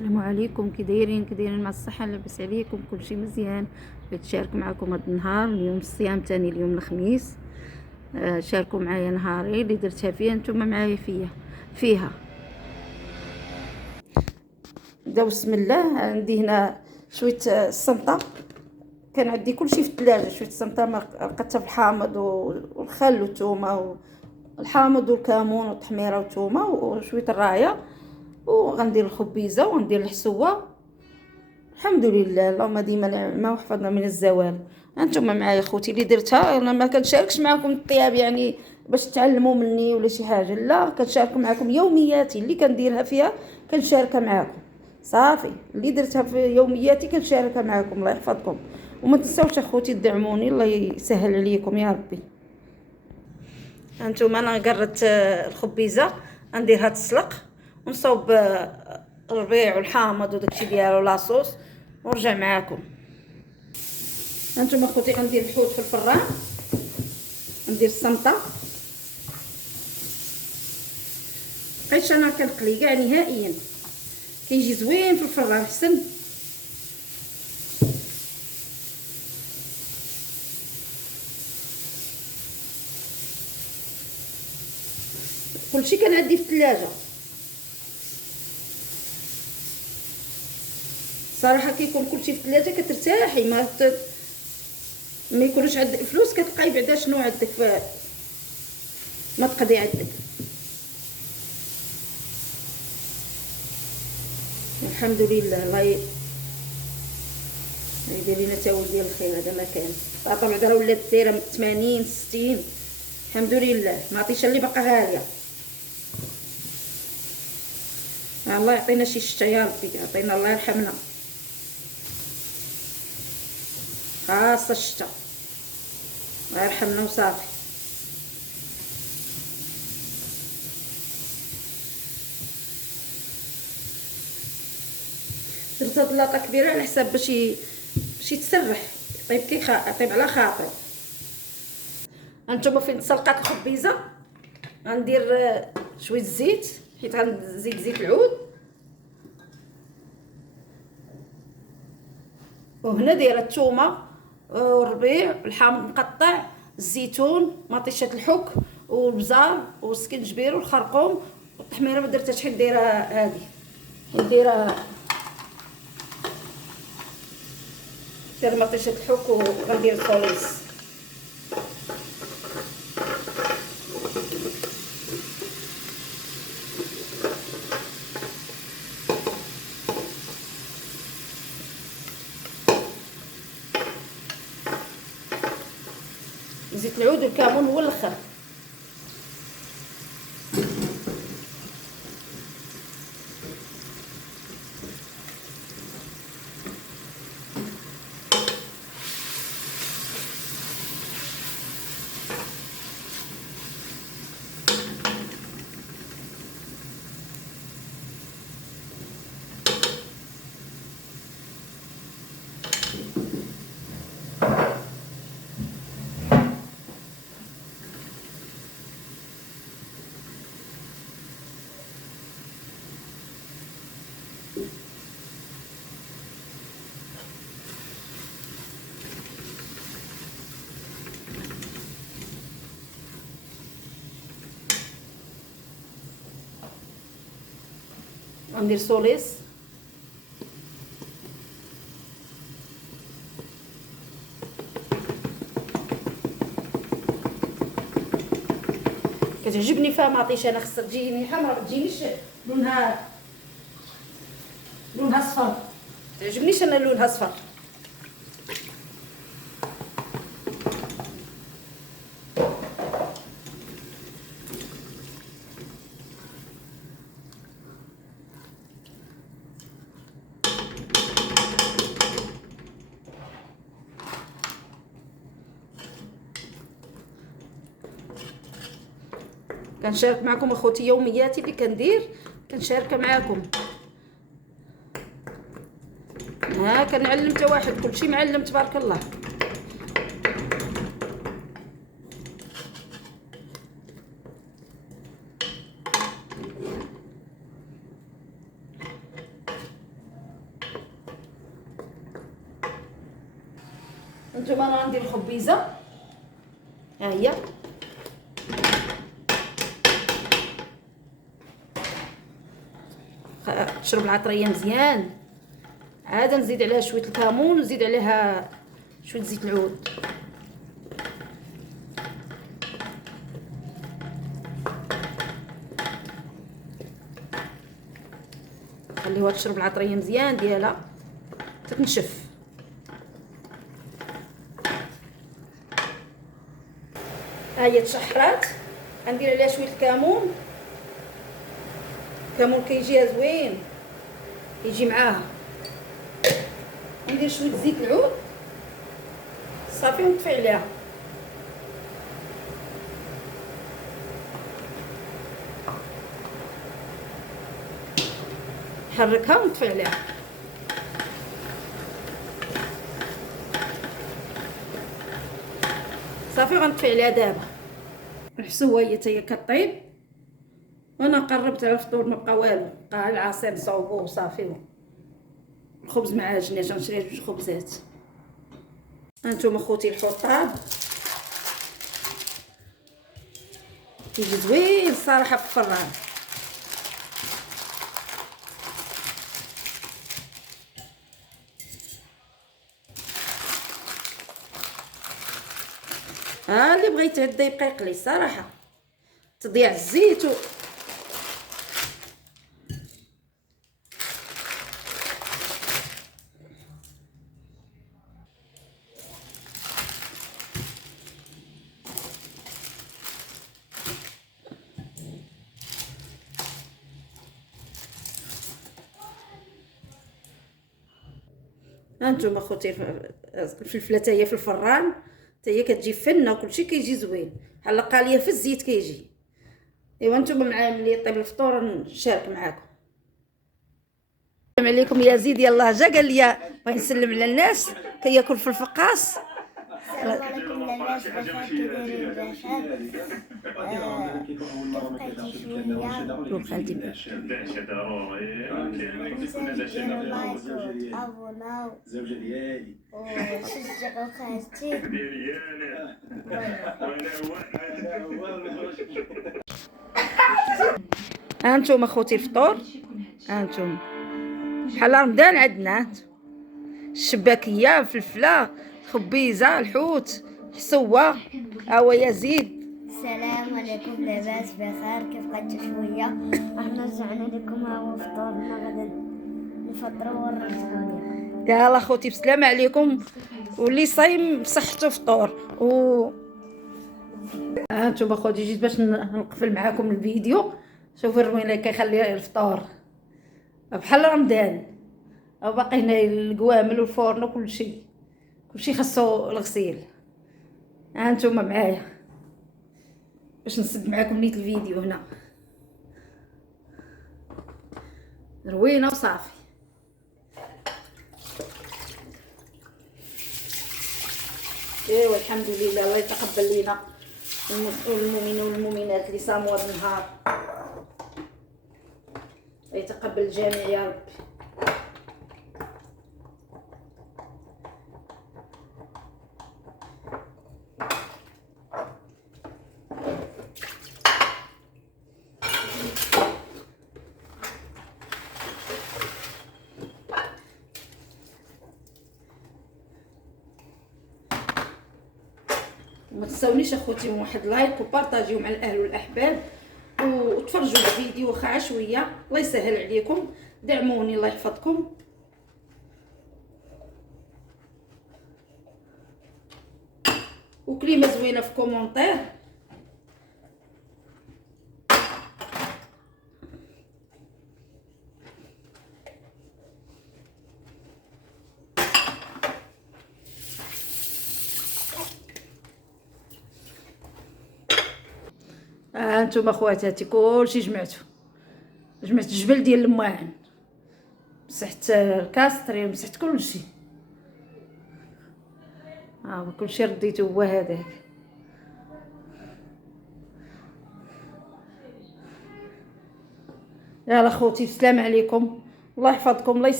السلام عليكم، كي دايرين مع الصحه؟ لاباس عليكم؟ كلشي مزيان؟ بغيت نشارك معكم هذا النهار. اليوم الصيام تاني، اليوم الخميس. شاركوا معايا نهاري اللي درتها فيها نتوما معايا فيها. نبداو بسم الله. عندي هنا شويه السلطه، كان عندي كلشي في الثلاجه. شويه السلطه ما لقيتها في الحامض والخل والثومه والحامض والكمون والتحميره والثومه وشويه الرايه، وغندير الخبيزه وغندير الحسوه. الحمد لله، اللهم ديما نعمه وحفظنا من الزوال. انتم معايا خوتي اللي درتها. انا ما كنشاركش معكم الطياب يعني باش تعلموا مني ولا شي حاجه، لا، كنشارك معكم يومياتي اللي كنديرها فيها، كنشاركها معكم صافي. اللي درتها في يومياتي كنشاركها معكم. الله يحفظكم، وما تنساوش اخوتي تدعموني، الله يسهل عليكم يا ربي. انتم انا قررت الخبيزه نديرها تسلق، ونصوب الربيع والحامض وداكشي ديالو لاصوص، ونرجع معاكم. هانتوما اخوتي غندير الحوت في الفران، ندير السمطه. بقيتش انا كنقلي كاع نهائيا، كيجي زوين في الفران حسن. كلشي كان عندي في الثلاجه صراحه. كيكون كلشي في الثلاجه كترتاحي، ما يكونش عندك فلوس كتلقاي بعدا شنو عندك ما تقضي عندك. الحمد لله، الله يدير لنا تا ولدي الخير. هذا ما كان طاطا بعدا راه ولات دايره 80 60. الحمد لله، ما عطيش اللي باقا غاليه. الله يعطينا شي شتا يا ربي، يعطينا الله يرحمنا، خاصه الشتا الله يرحمنا وصافي. درت هاد لاطه كبيره على حساب باش يتسرح، يطيب على خاطر. هانتوما فين تسلقات الخبيزه غندير شويه الزيت، حيت غنزيد زيت العود. وهنا دايره الثومه والربيع والحامض مقطع، الزيتون، مطيشه الحك والبزار والسكنجبير والخرقوم والتحميره. ما درتهاش حيت دايره هادي، دايره مطيشه الحك وغندير الصوليص. زيت العود والكمون هو الاخر. غندير صوليص، كتعجبني فيها مطيشه. انا خصها تجيني حمراء، ما تجينيش لونها صفر. تعجبنيش انا لونها صفر. كنشارك معكم اخوتي يومياتي اللي كندير، كنشاركها معكم. كنعلم حتى واحد، كلشي معلم تبارك الله. نتوما انا غندير الخبيزه، ها هي. تشرب العطريه مزيان، عاد نزيد عليها شويه الكمون ونزيد عليها شويه زيت العود. خليوها تشرب العطريه مزيان ديالها تتنشف. ها هي تشحرات، غندير عليها شويه الكمون. الكمون كيجيها زوين، كيجي معاها. ندير شويه زيت العود صافي ونطفي عليها. نحركها ونطفي عليها. صافي غنطفي عليها دابا. نحسوها هي كطيب، وانا قربت على الفطور، ما بقى والو، بقى العصير نصاوبوه وصافي. الخبز مع عجنات، غنشري 2 خبزات. هانتوما خوتي الحوت طاب، كيجي زوين الصراحه في الفران. ها اللي بغى يتعدى يبقى يقلي صراحه، تضيع الزيت هانتوما خوتي الفلفله حتى هي في الفران، حتى هي كتجي فنه وكلشي كيجي زوين، بحال قاليه في الزيت كيجي. ايوا نتوما معايا ملي يطيب الفطور نشارك معاكم. السلام عليكم يا زيد، يلاه جا قال لي بغي نسلم على الناس كياكل في الفقاص. السلام عليكم لاباس بخير، كي دايرين لاباس؟ بقيتي شويه روح خالتي متنساوش ديروا لايك وتابوناو وشجعوا خالتي. هانتوما خوتي الفطور، هانتوما بحال رمضان عندنا الشباكيه، فلفله، خبيزه، الحوت، حسوه. ها هو يزيد. السلام عليكم لاباس بخير، كيف بقيتوا شويه؟ احنا رجعنا لكم، ها هو فطورنا، غدا نفطروا ونرجعوا. يلا خوتي بسلامة عليكم، واللي صايم بصحته فطور. هانتوما خوتي جيت باش نقفل معاكم الفيديو. شوفوا الروينه كيخلي الفطور بحال رمضان، او باقي هنا القوامل والفرن كلشي خاصو الغسيل. هانتوما معايا باش نسد معاكم نيت الفيديو هنا. روينه وصافي. ايوا الحمد لله، الله يتقبل لنا المؤمنين والمؤمنات اللي صاموا هذا النهار، يتقبل الجميع يا ربي. ما تنساونيش اخوتي واحد لايك وبارطاجيو مع الاهل والاحباب، وتفرجوا الفيديو واخا شويه. الله يسهل عليكم، دعموني الله يحفظكم. وكلمه زوينه في كومونتير. هانتوما خواتاتي كلشي جمعت الجبل ديال الماعن، مسحت الكاستري، مسحت كلشي. كلشي رديته هو هذاك. يلا خوتي بسلام عليكم، الله يحفظكم، الله